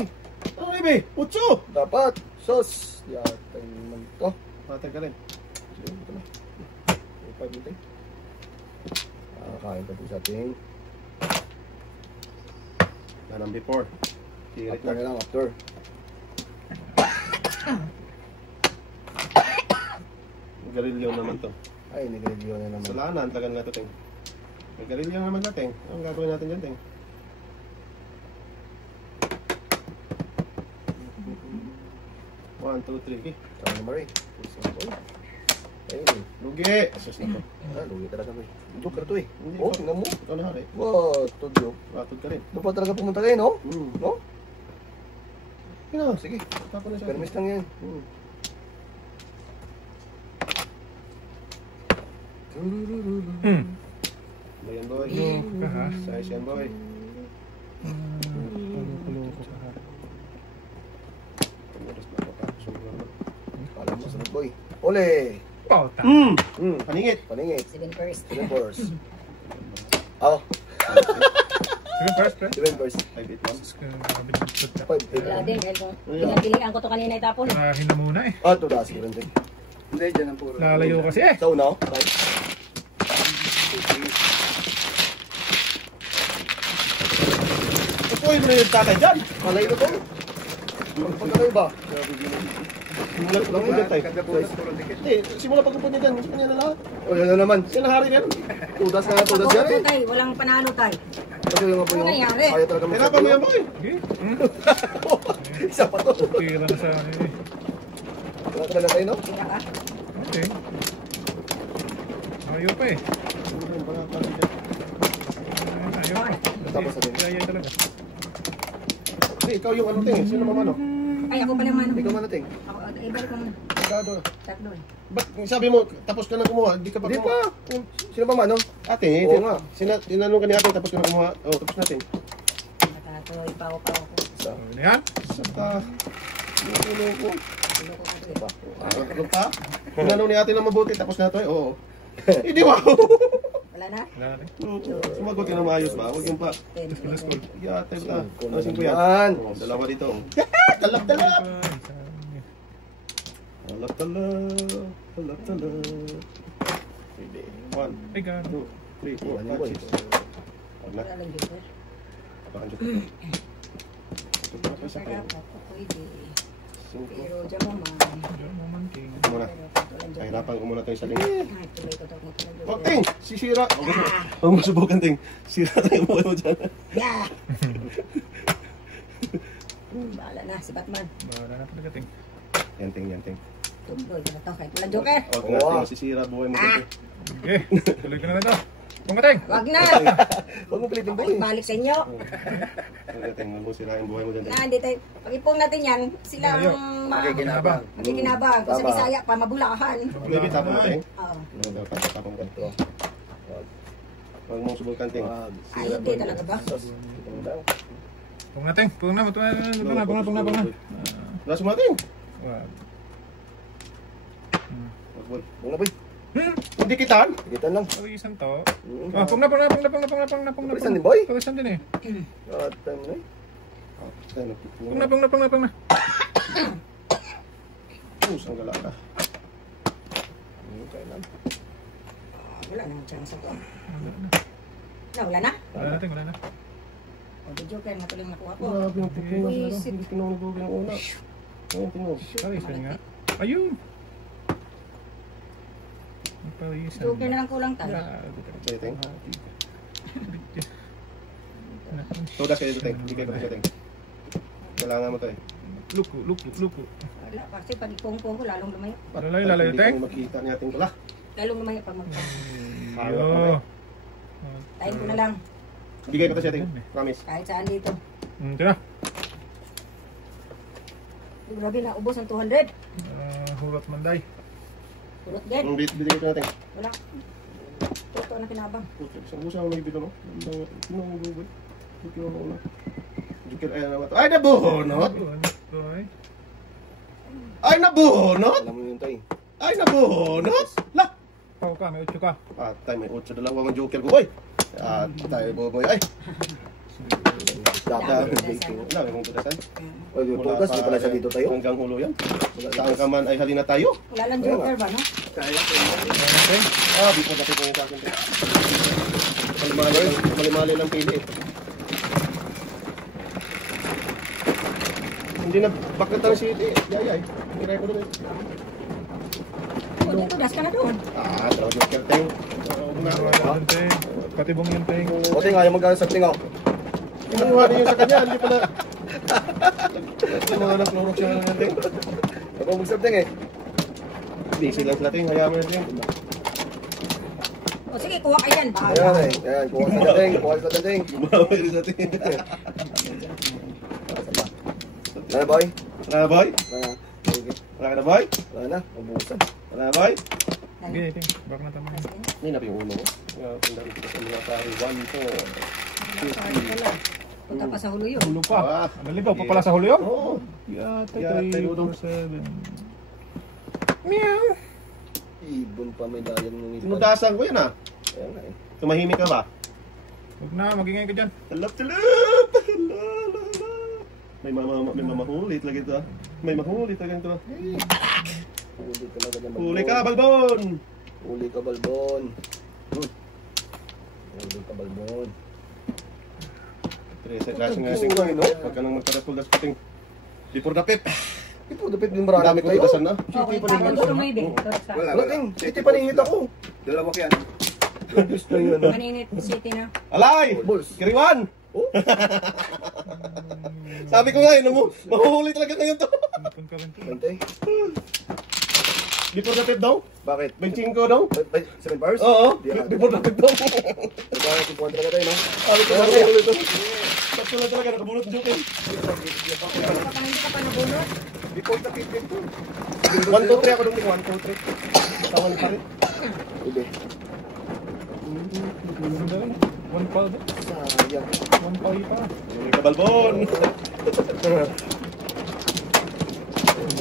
Ano ibe? Utso! Dapat. Sus. Yatay naman to. Patay ka rin. Sige, ito na. 5 minutes. Kain pa din sa ating. Manang before. Sigarit After na. na lang, after. Garilyo naman to. Ay, nag-review na naman. Sa lana, ang tagal na to, Ting. Garilyo naman natin. Anong gagawin natin dyan, Ting? One, two, three. Okay. Saan number 8? Ayun eh. Lugi! Asus na to. Lugi talaga boy. Joker to eh. Hindi Oh, pa. tingnan mo. Ikaw na hari. Wow, to joke. Ratod ka rin. Doon pa talaga pumunta kayo, no? No? Kaya, Sige, tapon na siya. permis lang yan. Bayan, boy. Loko ka, ha? Size yan, boy. Loko ka, ha? Pag-oras na ako tapos yung mga. Kala mo sunod boy. Ole! Pauta. Paningit. Paningit. 7 first. 7 first. Oh, Sige, first, pre. 7 first. 5-8-1. 5, Wala 8. din. Dahil kung pinagpilian ko to kanina itapon. Karahin na muna eh. Ah, ito da, sige rin. Hindi, dyan ang puro. Lalayo kasi eh. Sa una, oh. Right. Uy, mo na yung tatay dyan. Malay na to. Pagpunta kayo ba? Simula lang po dyan, tay. Hindi, simula pag-upon niya dyan. Gusto niya na lahat. O, yan na naman. Siya na hari yan. Tudas na tudas yan eh. Tay, walang panalo tay. Kasi yung po yung Ano nangyari? kaya talaga Hirapan mo yan, boy. Sige. Isa pa to. Tira na sa akin eh. Wala talaga tayo, no? Tira ka. Okay. Ayaw pa eh. Ayaw. Tapos na din. Ayaw talaga. Hindi, ikaw yung ano, ting. Sino mamano? Ay, ako pa naman. Ikaw man nating. Ako, ibalik ko muna. Magkado. Tatlo. Ba't sabi mo, tapos ka na kumuha? Hindi ka pa Hindi kumuha. pa. Sino ba man, no? Ate, Oo nga. tinanong ka ni ate, tapos ka na kumuha. Oo, tapos natin. Matato, ipaw-paw ko. Isa. Ano yan? Saka, yung ko. Isa pa. Ano pa? Tinanong ni ate na mabuti, tapos na to eh. Oo. Hindi wow. Wala na? Wala natin. Sumagot ka na maayos ba? Huwag yung pa. 10, Let's go. Yate ba? Asin ko yan. Yan. Oh, dalawa dito. Talap. Pwede. 1, Ay, gano. 2, 3, 4, 5, 6. Wala. Wala lang joker. Apakan dyan. Joker dapat. Pwede. 5. Pero dyan mo man. Diyan mo man, king. Muna. Pero ito lang joker. Kahirapan ko muna ito yung saling. Ay, tuloy ko ito. Oh, Ting! Sisira! Huwag mo subukan, Ting. Sira na yung buhay mo dyan. Yeah! Bahala na si Batman. Wala na talaga, ting. Yan, Ting. Tumboy ko na to. Kahit walang joker. Huwag na, Ting. Masisira buhay mo dito. Okay, tuloy ko na ito. Tunga, ting. Wag na! Huwag mo pilitin boy. Balik sa inyo. Huwag na, Ting. Huwag mo sirain buhay mo dyan, Ting. Na, hindi tayo. Pag-ipong natin yan, sila ang Makikinabang. makikinabang. Kung sa Tama. Bisaya pa, mabulahan. Maybe tapon mo, Ting. Oo. Tapon ka. Huwag mong subukan, Ting. Ay, hindi talaga ba? Tunga, ting. Tunga na. Lakas mo, Ting. Wag. Wag. Huwag na boy. Hindi kitaan. Tigitan lang. Pawisan to. Ah, pung na. Pawisan din, boy? Pawisan din eh. God damn na eh. Pung na. Pusang gala ka. Okay lang. Wala na ang chance ako. Wala na? Wala na, ting. Wala na. O, the joker na tuloy nakuha ko. Grabe yung pupunga. Hindi kinunugog yung una. Ayun, tingnan. Pawisan nga. Ayun. Pawisan. Joker na lang kulang tayo. Sige, Ting. Todas kayo dito, Ting. Hindi kayo kapag Ting. Kailangan mo ito eh. Luko. Wala, kasi pag ipong-pong ko, lalong lumayo. Lalayo, Hindi Ting. kayo makita niya, Ting. Wala. Lalong lumayo pag mag- Yo. Tayin ko na lang. Bigay ko ito siya, Ting. Promise. Kahit saan dito. Tira. Grabe na, ubos ang 200. Hurat manday. Purot din. Bigay ko na, Ting. Wala. Toto na kinabang. Isang gusa may bito, no? Kinunugog. Hindi kinunugog. Ay, naman to. Ay, nabuhonot! Ay, nabuhonot! Alam mo yun tayo. Ay, nabuhonot! La! Pau ka, may 8 ka. Patay, may 8 dalawa ang joker ko, boy. Patay, boy. Ay! Dapat. Wala, may mong tudasan. Oy, tugas, di pala siya dito tayo. Hanggang hulo yan. Saan ka man ay halina tayo. Wala lang joker ba, no? Before natin po yung sa akin. Malimali lang pili eh. Hindi na bakit ang city. Yayay. Hindi ko doon. O, dito, das ka na doon. Tawag yung kerteng. Patibong yung ting. O ting, ayaw magkano sa tingaw. Inuwari niyo sa kanya. Hindi pala. Mga naklorok siya ng ting. Ako magsabting eh. Busy lang sila ting. Hayaan mo na ting. O, sige, kuha ka yan. Ayan Bahala. eh. Ayan, kuha sa dating. Kuha sa dating. Bumawi rin sa ting. Wala na boy? Wala na boy? Wala na. Sige. Wala ka na boy? Wala na. Ubusan. Wala na boy? Sige, ting. Bak na tama. Hindi na yung ulo mo. Kung dami ko sa mga pari. 1, 2. Punta pa sa hulo yun. Hulo pa. Naligaw pa pala sa hulo yun? Oo. Yata, Yata, 3, 4, 7. Meow. Ibon pa may dayang nung ito. Tinudasan ko yan ah. Ayan nga eh. Tumahimik ka ba? Huwag na, magingay ka dyan. Talap. May mamahulit lagi ito ah. May mahulit lagi ito ah. Huli talaga niya. Huli ka, Balbon! Huli ka, Balbon. Huli ka, Balbon. Reset lasing nga sing. Huwag ka nang magparapuldas puting. Before the pip. Ito, dapit din Marami marami ko tayo. tudasan na. Okay, parang gusto mo ibig. Wala ting, city paningit ako. Dalawa kaya. Gusto yun. Maninit city na. Alay! Balls. Kiriwan! Oh, Sabi ko nga eh, mahuhuli talaga ngayon to. Pinapun ka rin to. bantay. Before the pip daw? Bakit? Benching ko daw? 7 bars? Oo, Di ako. before the pip daw. Nagkakaroon si Puan talaga tayo, no? Sabi ko nga ulit to. Sakto na talaga, nakabulot yung joke eh. Baka hindi ka pa nabunot. Before the pit din to. 1, 2, 3 ako dong 1, 2, 3. Tawan pa rin. Ube. One pal ba? Sayang. One pal pa. Huli ka, Balbon!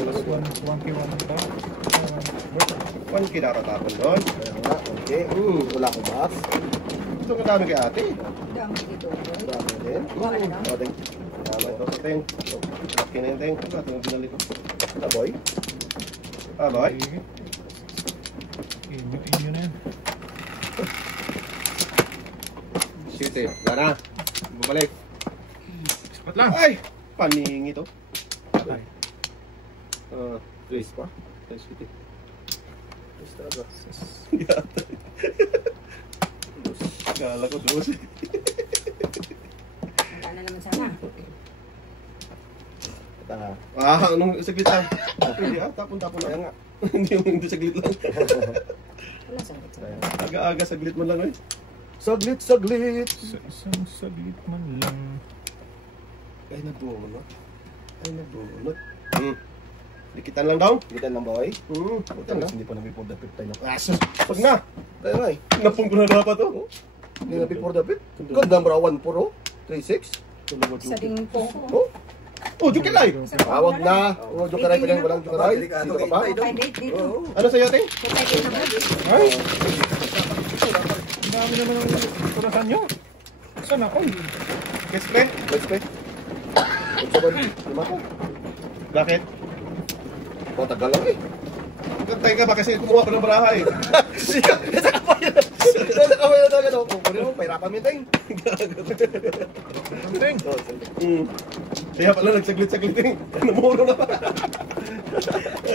1K1 ito. 1K natatapon doon. Kaya nga, okay. Wala akong box. Ito ang dami kay ate. Dami dito. Boy. Dami din. Wala na. O, ting. Tama ito sa ting. Laki na yung ting. Ito yung binali ko. Na, boy. Ah, boy? Inyo na yan. Shit eh. Gana. Bumalik. Sapat lang. Ay! Paningi to. Patay. Trace pa. Trace ko eh. Yes, talaga. Kala ko dos. Wala na naman sana. Ata. Anong saglit lang? Hindi tapon na. Kaya nga. Hindi saglit lang. Wala sa ito. Aga-aga saglit mo lang eh. Saglit, saglit. Sa isang saglit man lang. Ay, nabunot. Dikitan lang daw. Gitan lang, boy. Dikitan lang. Hindi pa namin for the pit tayo. Asus. Pag na. Kaya nga eh. Napong ko na dapat to. Hindi na for the pit. Ganda, bro. 1 puro. 3-6. Sa ding po ko. Oh, Oh, Jukilay. Wag na. Oh, jokeray pa lang. Walang jokeray. Dito ka pa. Kapay date dito. Ano sa'yo, Ting? Kapay date na ba? Ay. Ang dami naman ang turasan nyo. Saan ako? Guess friend? Let's play. Let's go. Lima ko. Bakit? Oh, tagal lang eh. Kantay ka ba kasi kumuha ko ng baraha eh. Nasa kamay na. Nasa kamay na talaga. Kukunin mo, pahirapan mo yung ting. Ting. Oh, sige. Kaya pala nagsaglit-saglit Ting. Namuro na pa.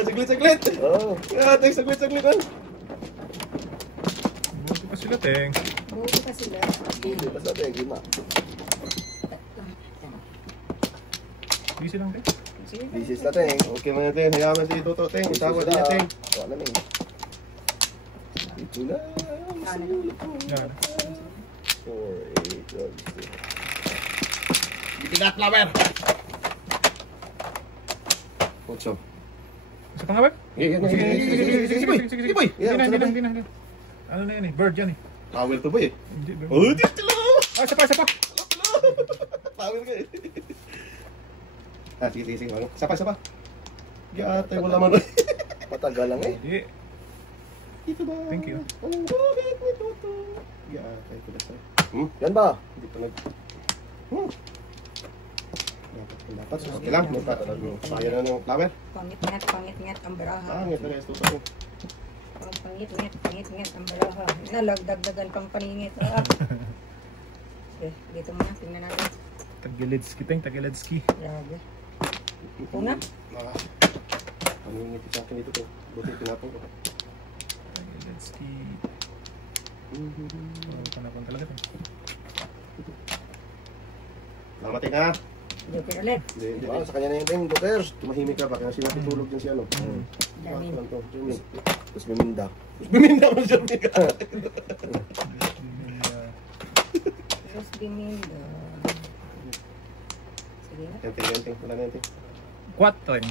Saglit-saglit. Oh. Ting, saglit-saglit lang. Buti pa sila, Ting. Buti pa sila. Hindi pa sa atin. Lima. Busy lang, Ting. This is na ting. Okay man natin. Hayaan mo si Toto Ting. Itawad niya Ting. Wala na ting. Ito na. Yan. 4, 8, 12, Ipigat flower. Ocho. Isa pa nga ba? Sige, boy. Sige, boy. Hindi na. Ano na yan eh? Bird yan eh. Power to boy eh. Hindi, bird. Oh, dito lang. Ah, isa pa. Power ka eh. Sige. Sapa. Yata, wala man. Matagal lang eh. Hindi. Ito ba? Thank you. Yata, ito na sa'yo. Yan ba? Hindi pa nag... Dapat. Okay lang. Sayang na yung flower. Pangit-ngat ang baraha. Pangit na resto sa Pangit-ngat ang baraha. Nalagdagdagan pang paningit. Okay, dito muna. Tingnan natin. Tagilidski, Ting. Tagilidski. Grabe. Una? Pangingiti sa akin dito to. Buti tinapon ko. Tagilidski. Panapon talaga, Ting. Salamat ha. Joker ulit. Hindi. Sa kanya na yung ting, Joker. Tumahimik ka ba? Kaya sila tutulog din si ano. Dami. Tapos miminda. Biminda mo siya. Terus Biminda. Sige na. Yanting. Wala na yanting. 4.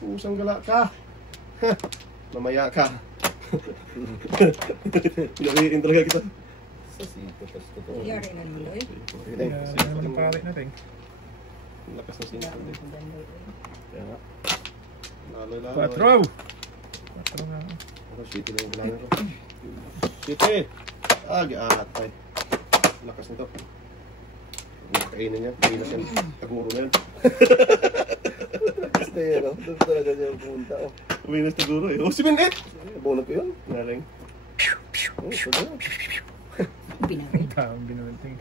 Usang gala ka. Mamaya ka. Gawiin talaga kita. Sa sito, tapos totoo. Iyari na nuloy. Ano naman ang pare na, Ting? Lakas na sinipon din. Kaya nga. Lalo. 4 nga. Ako, shitty lang yung bilangan ko. Shitty! Giangat pa eh. Lakas nito. Kainin niya. Pinas yan. Taguro na yan. Stero. Doon talaga niya punta. Oh. Pinas taguro eh. Oh, si Benet! Bunot ko yun. Naring. Oh, ito na. Binari. Ang binunan, Ting.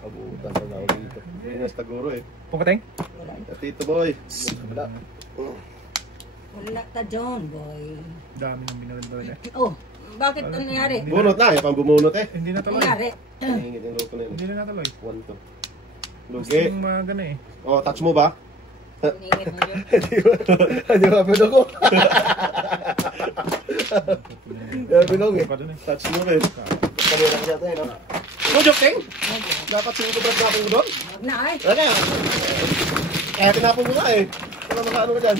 Abutan sa lao dito. Pinas taguro eh. Punka, Ting? Wala. Tito boy. Wala. Wala ta John, boy. Dami ng binunan doon eh. Oh, bakit ano nangyari? Bunot na. Yung pang bumunot eh. Hindi na Ano taloy. nangyari? Hingit yung loko na yun. Hindi na nataloy. 1 to. Gusto Lugi. yung mga gana eh. Oh, touch mo ba? Iningit mo yun. Hindi ba pinong ko? Yan pinong eh. Pa doon eh. Touch mo rin. Kanina ka yata eh, no? Mujok, Ting! Dapat sino ba tinapon mo doon? Huwag na ay. Ano? Kaya tinapon mo nga eh. Wala makaano ka dyan.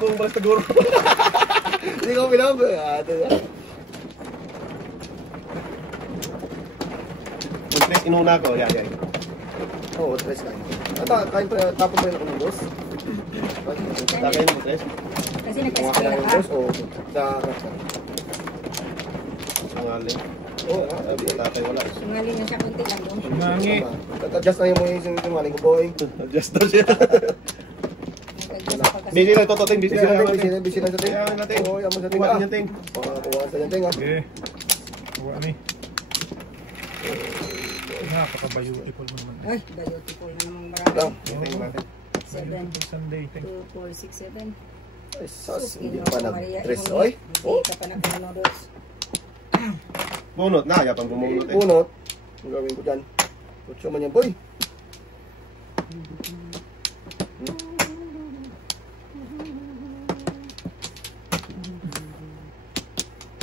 Kung balas taguro. Hindi ko pinong. Ate yan. Kung tres inuna ko, yan. Oo, tres kain. Kain pa, tapos pa yung nakundos. Tatay mo, Tres. Kasi Mga nagka-spray na ka. nakundos, o sa... Sangaling. Oo, Sabi ko tatay wala. Sungali na siya konti lang doon. Mangi. Adjust na yung mga yung maling ko, boy. Adjust na siya. Nagka-spray Busy lang ito, Ting. Busy lang natin. Busy lang sa ting. Kaya natin. Oo, yaman sa ting. Kuha niya, Ting. Kuha sa ting, ah. Okay. Kuha ni. Napaka-beautiful mo naman. Ay, beautiful na namang marami. Lang. Ting natin. 7, Beautiful Sunday. 2, 4, 6, 7. Ay, sas, hindi Sus, pa Ginoo, Maria, nag-tres, Ginoo. oy. Hindi ka pa nagbunudos. Bunot na, yapan bumunot eh. Bunot. Ang gawin ko dyan. Kutso man yan, boy.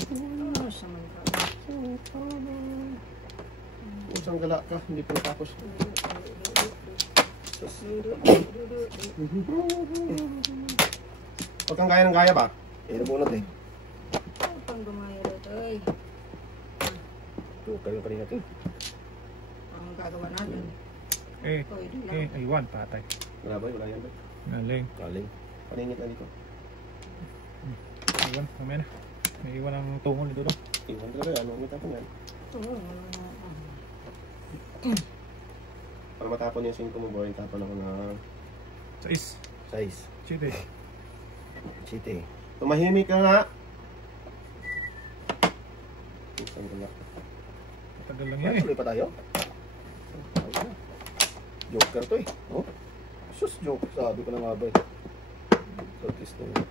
Ano siya man ka? Isang gala ka, hindi pa natapos. Huwag kang gaya ng gaya ba? Eh, bunot eh. Ay, pang gumayo dito, ay. Ito, kayo pa rin natin. Ang gagawa natin. Eh, Pwede lang. eh, aywan, patay. Wala ba? Wala yan ba? Galing. Galing. Paningit na dito. Aywan, mamaya na. May iwan ang tungol dito. Iwan talaga yan, umit ako yan. Oo. Para matapon yung 5 mo boy, tapon ako na Sa is. Size. Chite. Chite. tumahimik ka nga. Isang gala. Matagal lang yan eh. Tuloy pa tayo. Joker to eh. Oh. Sus, joker. Sabi ko na nga ba eh. So, kiss na yun.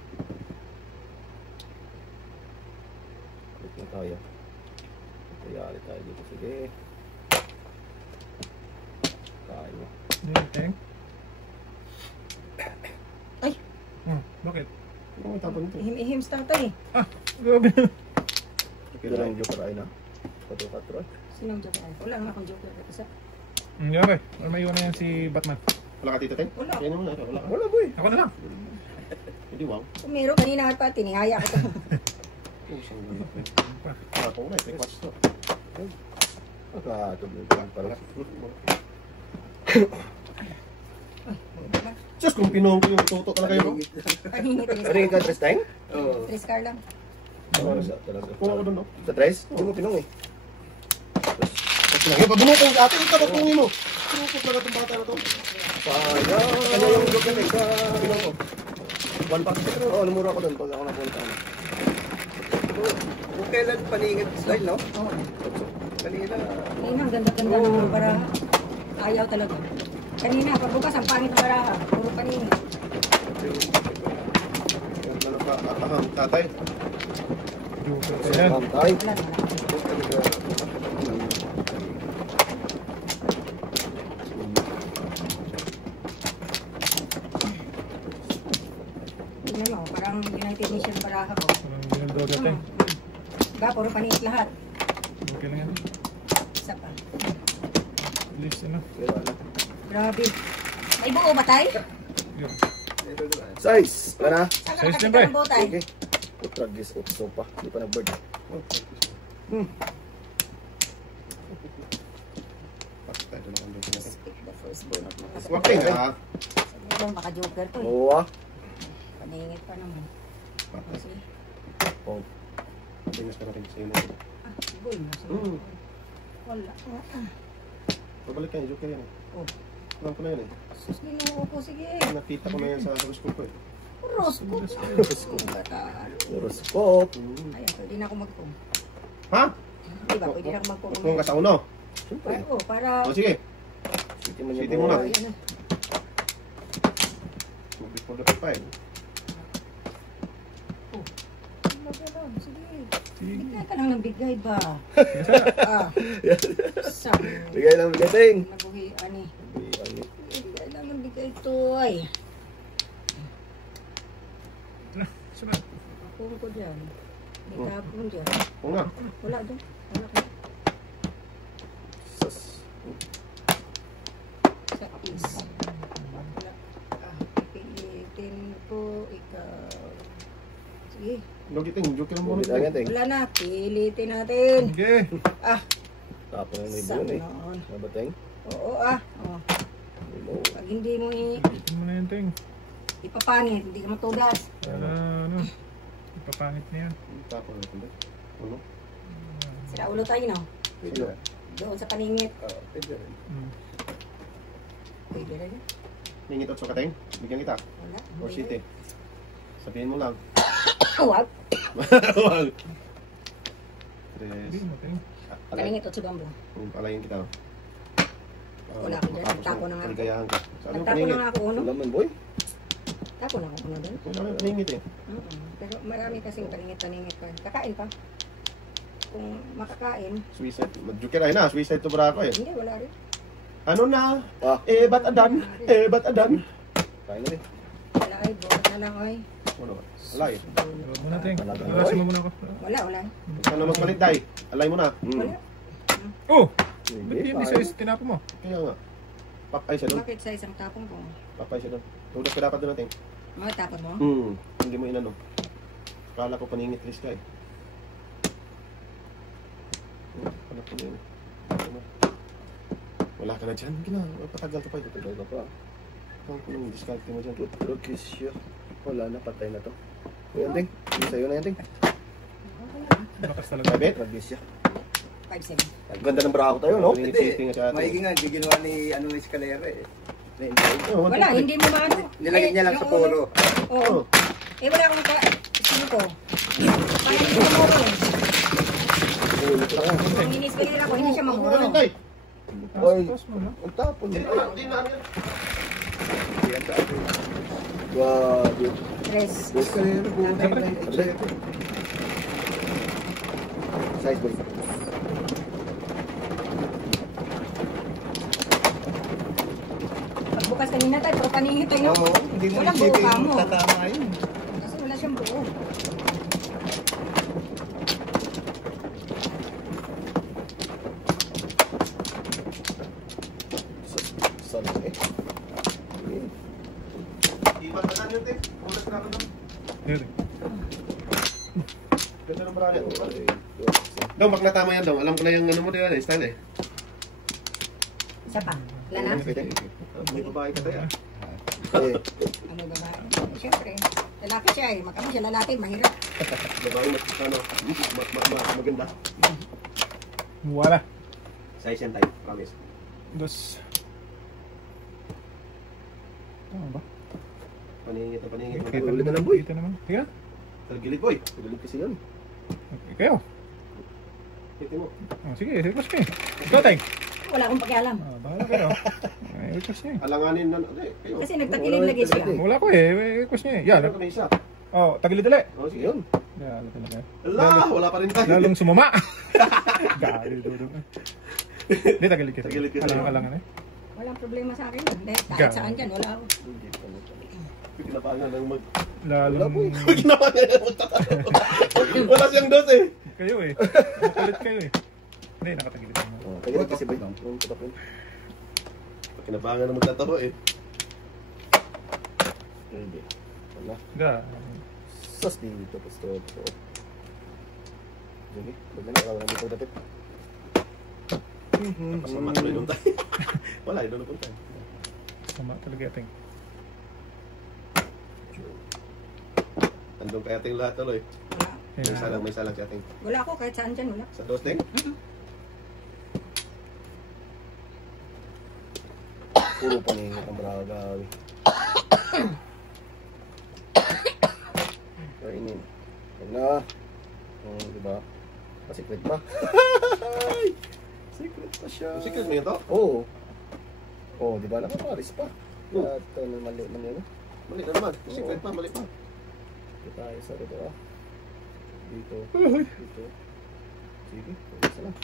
Balik na tayo. Kayari tayo dito. Sige. Kain mo. Yung tank. Ay! Bakit? Ano may tapon nito? Ihim-ihims tatay. Ah, grabe. Ito lang yung joker ay na. Patro-patro eh. Sinong joker? Wala naman akong joker. Isa. Grabe. Or may iwan na yan si Batman. Wala ka tita, Ting? Wala. Kaya naman, wala ka. Wala boy. Ako na lang. Hindi, wow. Kung meron kanina pa, tinihaya ko to. Isang gala. Wala ko na, take watch to. Nakatubig lang pala. Diyos, kung pinong ko yung tuto talaga yun. Kanina Ano yung ka-tres time? Oo. Tres car lang. Oo, talaga. Kung ako doon, no? Sa tres? Hindi mo pinong eh. Ay, pabunutin ka atin, ito, patungin mo. Pinukot lang itong bata na to. Sayang. Ano yung joker eh? Sa pinong ko. One pack. Oo, lumura ko doon pag ako napunta. Kung kailan paningit style, no? Oo. Kanina. Kanina, ang ganda-ganda ng mga baraha. Ayaw talaga. Kanina, pagbukas, ang pangit ng baraha. Puro paningin. Ano pa, atahang tatay. Joker pa yan. Tay. Wala na. Tingnan mo, parang United Nations baraha ko. Parang ginaldo dating. Diba, puro paningit lahat. Okay lang yan. Isa pa. Please, ano. Grabe. May buo ba tayo? Yun. Size. Para. Saan ka Size nakakita din ba eh? ng buo tayo? Okay. Utragis utso pa. Hindi pa nag-bird. The first bonus mo kasi. Huwag kayo na. Sabi mo, baka joker to eh. Oo ah. Paningit pa naman. Kasi, Oh. Tingnan ka natin sa iyo. boy, nasa wala. Pabalik ka, joker yan. Oh. Alam ko na yan eh. Sus, ginoo ko, sige. Nakita ko na yan sa school ko eh. Rosco. Bataan. Horoscope. Ayan, pwede na ako mag-kum. Ha? Diba, pwede na ako mag-kum. Kung ka sa uno. Siyempre. Oo, para... O sige. City mo City mo na. Oh, yan na. Tubig for the pipay. Sige. Bigay ka lang ng bigay ba? Sa... Bigay lang bigating. Nabuhi, ani. Bigay lang ng bigay to ay. Sunod. Ako ko dyan. May kapon dyan. Oo nga. Wala doon. Wala ko. Sus. Sa is. Wala. Pilitin po ikaw. Sige. Logiting, joker mo. Bumit lang yan, ting. Wala na. Pilitin natin. Okay. Ah. Tapos na may Sa buwan eh. noon. Ano ba, ting? Oo ah. Oh. Pag hindi mo Ito mo na yun, Ting. ipapangit, hindi ka matudas. Para ano, ipapangit na yan. Tapos natin ba? Ano? Sira ulo tayo, no? Sino? Doon sa paningit. Pwede rin. Pwede rin. Ningit sa kateng? Bigyan kita. Wala. Or city. Sabihin mo lang. Huwag. Wag. Hindi Tres. mo, Ting. Paningit o subambo. Palayin kita. Wala ko dyan. Nagtapo na nga ako. Kaligayahan ka. Sabi mo Nagtapo na paningit. nga ako, no? Wala man, boy. Tapo na ako na doon. Wala na paningit eh. Pero marami kasing paningit-paningit pa. Kakain pa. Kung makakain, Suicide. Madjukir ay na. Suicide to bara ako eh. hindi, wala rin. Ano na? Ah. Ba't adan? Ba't adan? Kain na rin. Wala ay, bukas na lang, oy. Ano ba? Alay. Huwag mo na, Ting. Alasin mo muna ako. Wala. Saan na magpalit day? Alay mo na. Wala. Oh! Ba't Hindi, hindi kain. sa tinapo mo? Kaya nga. Papay siya doon. Bakit sa isang tapong ko? Papay siya doon. Tulas ka dapat doon natin. Tapon mo? Hindi mo inano. Kala ko paningit list ka eh. Ano po yun? Ano? Wala ka na dyan. Patagal ka pa. Patagal ka pa. Ang kulong discard mo dyan. Rookies siya. Wala na, patay na to. Yan, Ting. Yung sa'yo na yan, Ting. Lakas talaga. Kabit? Rookies siya. 5-7. Ganda ng brako tayo, no? Paningit Hindi. sitting sa atin. Maigi nga, hindi ginawa ni Escalera eh. Na-enjoy. Oo, Wala, hindi. hindi mo maano. Nilagay niya lang sa yung polo. Oo. Wala akong sino ko. Kaya hindi siya mamuro eh. Ulit lang. Ang inis-inis ako, hindi siya mamuro. Ano tay? Oy, Tapos mo, no? ang tapon. Hindi na. Hindi na. Yan sa atin. Grabe. Tres. Escalera po. Size boy. Pagbukas kanina tayo, pero paningit tayo. Oo, hindi mo Walang buo ka isipin mo. tatama yun. Kasi wala siyang buo. Sana eh. Iwan ka na yun, te. Ulas na ako doon. Here. Ganda ng bracket. Daw, maknatama yan daw. Alam ko na yung ano mo din, style eh. Isa pa. Wala na? May babae ka tayo. Eh, Ano babae? Siyempre. Lalaki siya eh. Makamo siya lalaki. Mahirap. Babae ano, maganda. Wala. Size yan tayo, promise. Dos. Tama ba? Paningit na paningit. Kita ulit na lang, naman. boy. Kita naman. Sige. Tagilid, boy. magaling kasi yun. Kayo. Hiti mo. Oh, sige, request niyo. Ikaw, Tay. Wala akong pakialam. Bahala kayo. Ay, request niyo. Alanganin na, kayo. Kasi nagtagilid lagi siya. Wala ko eh. Request niyo. Yan. Ano may isa? Oh, tagilid ulit. Oh, sige. Yun. Yan, talaga. Ala, wala pa rin tayo. Lalong sumama. Gali, dudong. Hindi, tagilid kasi. Tagilid kasi. Alangan eh. Walang problema sa akin. Dahil kahit saan dyan, wala ako. Pinapangan ng mag... Lalong... Pinapangan ng magtatalo. Wala siyang dos eh. Kayo eh. Makulit kayo eh. Hindi, nakatagilid naman. Oh, tagalit kasi boy. Yung patapon. Kinabangan ng magtataho eh. Hindi. Wala. Ga. Sas dito. Pasto. Sige. Bagay na. Wala dito dapat. Pasama tuloy doon tayo. Wala, doon na punta. Sama talaga ating. Andun kaya ating lahat tuloy. Wala. May salang si ating. Wala ako kahit saan dyan, wala. Sa dos ding? Puro paningit ang braga. Kainin. Huwag na. Diba? Secret pa. Secret pa siya. Secret mo yun to? Oo. Oo, di ba? Nakaparis pa. At mali man yun. Mali na naman. Secret pa, mali pa. Dito tayo sa dito ah. Dito. Dito. Sige. Isa lang.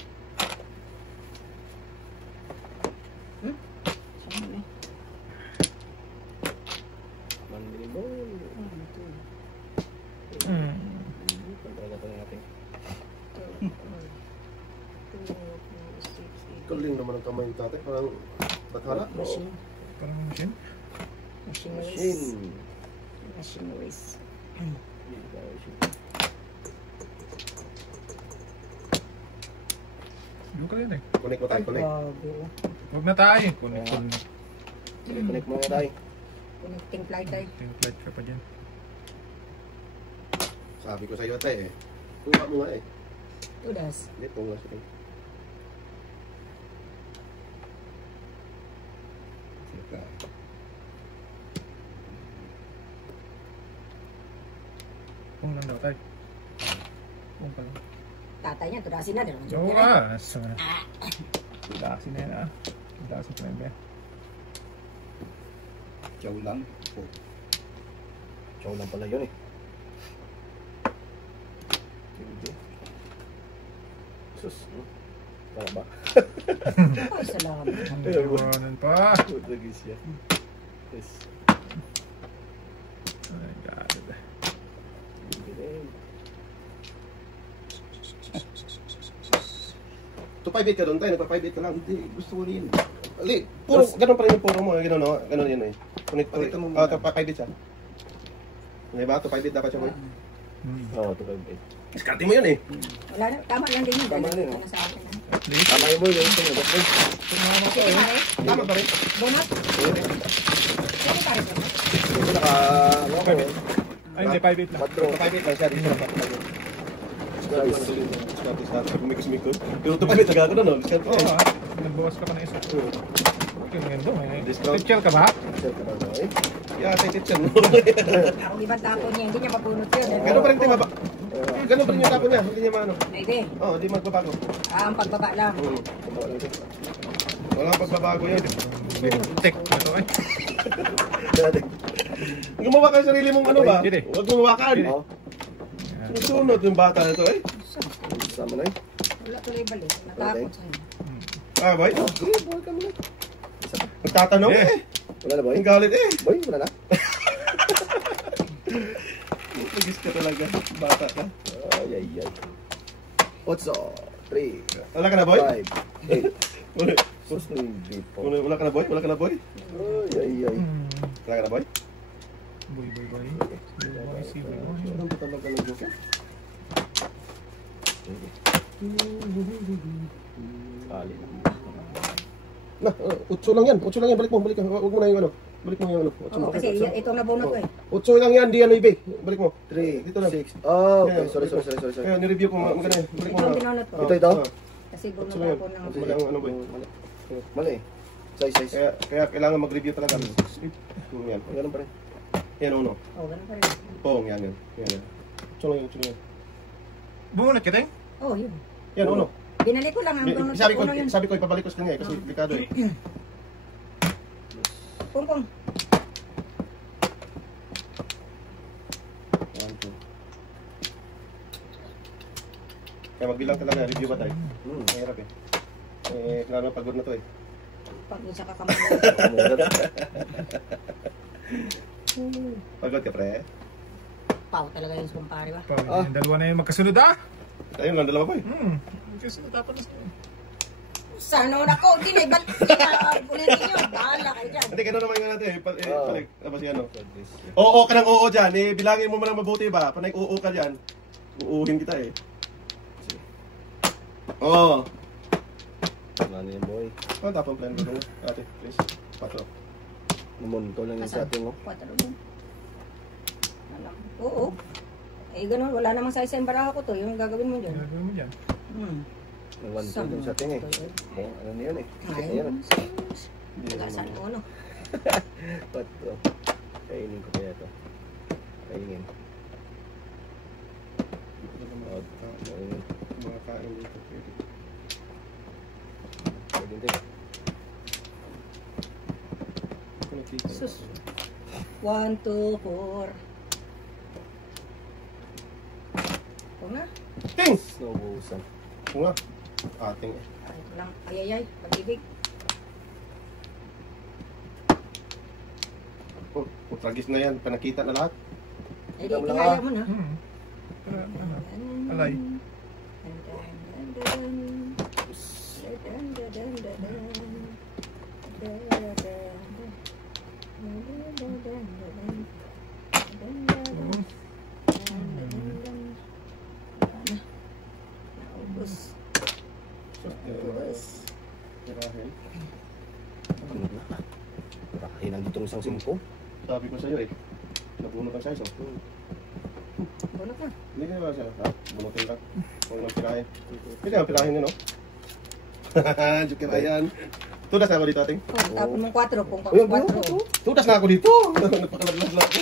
Manilibol. Dito. Pagkaga pa natin. Kaling naman ang kamay ng tatay. Parang bathala. Machine. Parang machine. Machine. Machineries. Yung ka rin eh. Connect mo tayo, connect. Bago. Huwag na tayo. Connect. Connect muna tayo. Connecting flight tayo. Ting flight ka pa dyan. Sabi ko sa'yo tayo eh. Tunga mo nga eh. Tudas. Hindi, tunga siya. Sika. Kung lang daw tayo. Kung pa lang. Tatay niya, tudasin na. Dalawang Oo joker eh. ah. Tudasin na yan ah. Tudasin pa yan. Chow lang. Oh. Chow lang pala yun eh. Sus. Tama ba? Ay, salamat. Iwanan pa. Good lagi siya. Yes. Ay, God. To 5-8 ka doon tayo, nagpa-5-8 ka lang. Hindi, gusto ko rin. Ali, puro, ganun pa rin yung puro mo. Ganun, no? Ganun yun eh. Kunit mo. Ah, to 5-8 siya. Diba? To 5-8 dapat siya, boy. Oo, 258. Diskarte mo yun eh. Wala na, tama lang din yun. Tama Dahil din, ito oh. na sa akin. At least. Tama yung boy, yung tingin. Sige pare, Tama pa rin. bonot. Sige pare, bonot. Ito naka, ano ko, Ay, hindi. 5-8 lang. 4. 5-8 lang siya. Dito na 5-8. Diskarte. Kumikos-mikos. Pero to 5-8 nagkako na, no? Diskarte Oo eh. ah. Nagbawas ka pa ng isa. Okay, maganda. May Discount. picture ka ba? Sir ka na, boy. Yeah, tayo teacher mo. Ako ibang tapon niya, hindi niya mapunot yun. Ganun pa rin tayo maba. Ganun pa rin yung tapo niya. Hindi niya maano. Pwede. Oo, hindi magbabago. Ang pagbaba lang. Walang pagbabago yan. Tek. Ito ay. Gumawa ka ng sarili mong ano ba? Hindi. Huwag gumawakan. Oo. Susunod yung bata na to eh. Sama na eh. Wala tuloy balik. Natakot sa'yo. Ah, boy? Boy ka muna. Nagtatanong eh. Wala na boy? Ang galit eh. Boy, wala na? Nagis ka talaga. Bata ka. Ay, ay, ay. 8, 3, Wala ka na boy? 5, 8. Sus, hindi po. Wala ka na boy? Wala ka na boy? Ay, ay, ay. Wala ka na boy? Boy. Boy, si boy. Ano ba talaga ng joke? Ali. Na, 8 lang yan. 8 lang yan. Balik mo. Huwag mo na yung ano. Balik mo yung ano. 8 Oo, kasi itong nabunot ko eh. 8 lang yan. Di ano ibe. Balik mo. 3, Dito lang. 6. Oh, okay. Yan, Sorry. Kaya nireview ko maganda yan. Balik mo Itong na. binunot ko. Ito. Ah. Kasi bunot Sige. ako ng... Mali ang ano boy. Mali. Size. Kaya kailangan mag-review talaga. Yan. Ganun pa rin. Yan uno. Oh, ganun pa rin. Pong, yan. Yan. 8 lang yan. Bumunot ka, Teng? Oh, yun. Yan uno. Binalik ko lang ang bunot Sabi ko, ko yun. sabi ko ipabalik ko sa kanya eh, kasi delikado eh. Pong. 1, 2. Kaya magbilang talaga, review ba tayo? Mahirap eh. Lalo pagod na to eh. Pag sa kakamay. Pagod ka pre? Pau talaga yung kumpare ba? Yung dalawa na yung magkasunod ah. Ayun lang, dalawa ko eh. Magkasunod dapat na sa'yo. Sana ako, hindi na ibalik. Ulitin yun, bahala kayo dyan. Hindi, gano'n naman nga natin eh. Balik, tapos yan o. Oo ka ng oo dyan eh. Bilangin mo lang mabuti ba? Panay oo ka dyan. Uuhin kita eh. Oo. Ano yan, boy? Ano tapang plan ko? Ate, please. 4. Mumunto lang yung sa atin, oh. 4 din. Alam. Oo. Eh, ganun. Wala namang size yung baraha ko to. Yung gagawin mo dyan. Gagawin mo dyan. Nag-1 yung sa atin, eh. Oh, ano na yun, eh. Kasi yan, eh. Nagasan ko, no? 4. Kainin ko kaya ito. Kainin. Mga kain dito. Pwede din. Sus. 1, 2, 4. Ito na. Ting! Naubusan. Oo nga. Ating eh. Ito lang. Ayayay. Pag-ibig. Oh, tragis na yan. Panakita na lahat. Ay, di, tingaya mo na. Alay. Naubos. Tirahin. Eh, nandito yung isang simpo. Sabi ko sa'yo eh. Nabunot ang size, oh. Bunot na. Hindi ka naman siya. Bunutin ka. Huwag nang pirahin. Hindi ka pirahin yun, no? Joke na yan. Tudas na ako dito, ating. Tapos mong 4, kung Ayun, 4. tudas na ako dito. Napakalaglas na ako.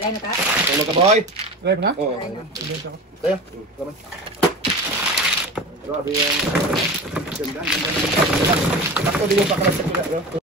Alay na ka? Ano ka, boy? Live na? Oo. Alay na. Tayo. Tama. Grabe yan. Ganda, ganda. Takto din yung pakalas sa pila, no?